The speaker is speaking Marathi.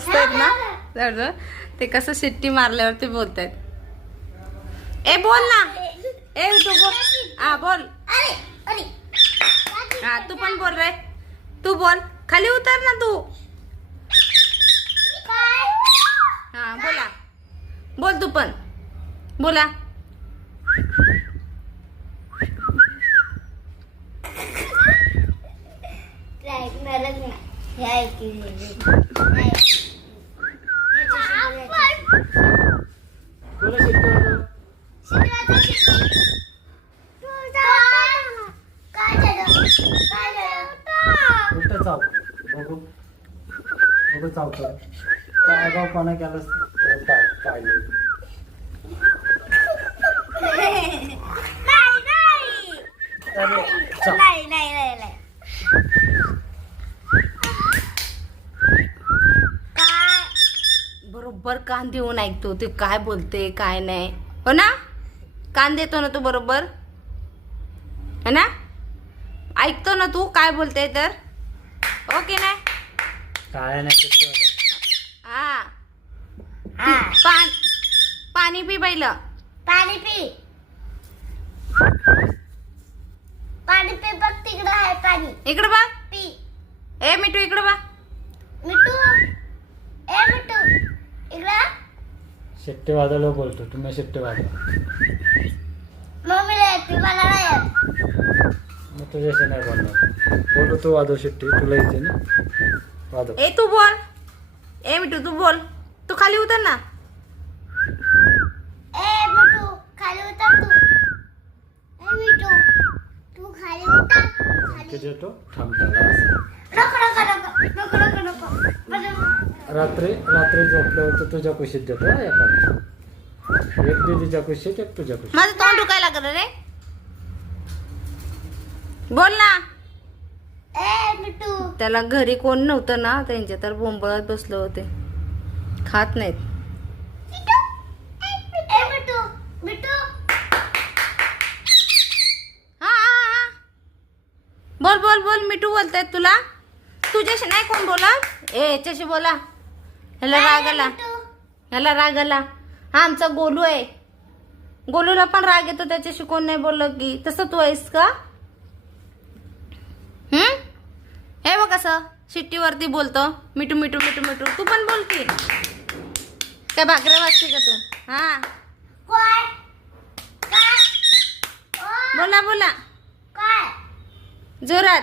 मस्त आहेत ना तर ते कसं शिट्टी मारल्यावरती बोलतायत. ए बोल ना, ए तू बोल. हा बोल. हा तू पण बोल रे, तू बोल. खाली उतर ना तू. हा बोला, बोल तू पण बोला. बघू बघू चावतो काय आगाऊपणा केलास पाहिले. बरोबर कान देऊन ऐकतो ते काय बोलते काय नाही, हो ना? कान देतो ना तू बरोबर, है ना? ऐकतो ना तू काय बोलते तर, ओके नाही? काय नाही. हा पाणी पी पहिलं. पाणी पी, पाणी पी. बघ तिकडं आहे पाणी. इकडे बघ. पी. ए मिठू इकडे बघ. मिठू, ए मिठू इकडं. शिट्टी वाजवलं बोलतो तुम्ही. शिट्टी वाजवा. मम्मीला येते, मला नाही येत. मग तुझ्याशी नाही बोलणार. बोलू तू वाजव शिट्टी, तुला येते ना वाजव. ए तू बोल. ए मिठू तू बोल. तू खाली उतर ना. ए मिठू खाली उतर तू. ए मिठू तू खाली उतर. किती येतो थांब त्याला असं. नको. रात्री झोपल्यावर तर तुझ्या कुशीत देतो हा एका. एक दीदीच्या कुशीत, एक तुझ्या कुशीत. माझं तोंड दुखायला लागलं रे. बोल ना. ए मिठू. त्याला घरी कोण नव्हतं ना, त्यांच्या तर बोंबळत बसले होते, खात नाहीत. ए मिठू, मिठू. हा बोल बोल बोल. मिठू बोलतायत तुला. तुझ्याशी नाही कोण बोलत. ए याच्याशी बोला. ह्याला राग आला, ह्याला राग आला. हा आमचा गोलू आहे, गोलूला पण राग येतो. त्याच्याशी कोण नाही बोललं की. तसं तू आहेस का? हे बघ कसं शिट्टीवरती बोलतो. मिठू मिठू मिठू मिठू. तू पण बोल की. काय भाकऱ्या वाजते का तू? हा काय? काय? बोला बोला काय? जोरात.